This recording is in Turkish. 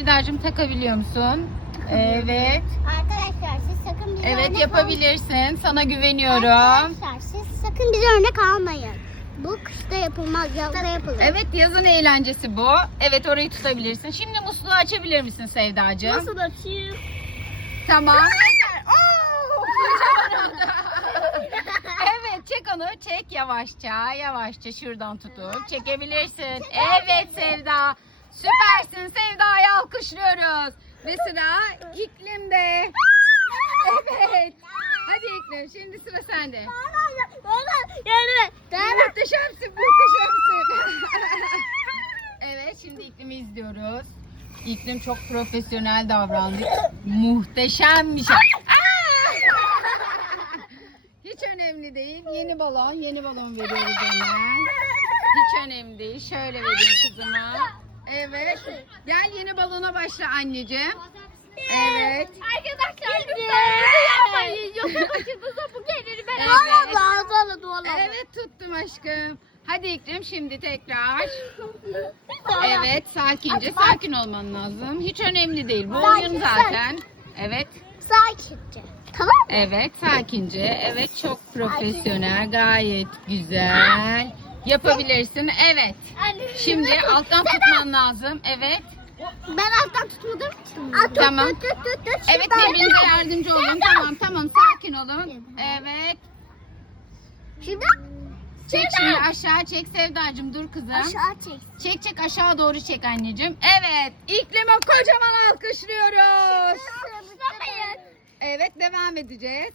Sevdacığım takabiliyor musun? Evet. Arkadaşlar siz sakın bize Evet örnek yapabilirsin. Sana güveniyorum. Arkadaşlar siz sakın bize örnek almayın. Bu kışta yapılmaz, yazda yapılır. Evet yazın eğlencesi bu. Evet orayı tutabilirsin. Şimdi musluğu açabilir misin Sevdacığım? Nasıl açayım? Tamam. Yeter. Oo, kocaman oldu. evet çek onu. Çek yavaşça. Yavaşça şuradan tutup çekebilirsin. Evet Sevda. Süpersin. Sevda'yı alkışlıyoruz. Ve sıra iklimde. Evet. Hadi iklim. Şimdi sıra sende. Muhteşemsin. Muhteşemsin. evet şimdi iklimi izliyoruz. İklim çok profesyonel davrandı. Muhteşem bir. Aa! Hiç önemli değil. Yeni balon, yeni balon veriyoruz hemen. Hiç önemli değil. Şöyle vereyim kızıma. Evet. Gel yeni balona başla anneciğim. Evet. Arkadaşlar lütfen yapmayın. Yoksa başınıza bu gelir. Ben Evet. Doğala doğala Evet tuttum aşkım. Hadi İklim şimdi tekrar. Evet sakince sakin olman lazım. Hiç önemli değil. Bu oyun zaten. Evet. Sakince. Tamam mı? Evet sakince. Evet çok profesyonel. Gayet güzel. Yapabilirsin. Evet. Şimdi alttan tutman lazım. Evet. Ben alttan tutmadım. Tamam. Tut, tut, tut, tut. Evet Şuradan. birbirinize yardımcı olun. Tamam tamam sakin olun. Evet. Şimdi Çek şimdi aşağı çek Sevdacığım dur kızım. aşağı çek. Çek çek aşağı doğru çek anneciğim. Evet. İklime kocaman alkışlıyoruz. Evet devam edeceğiz.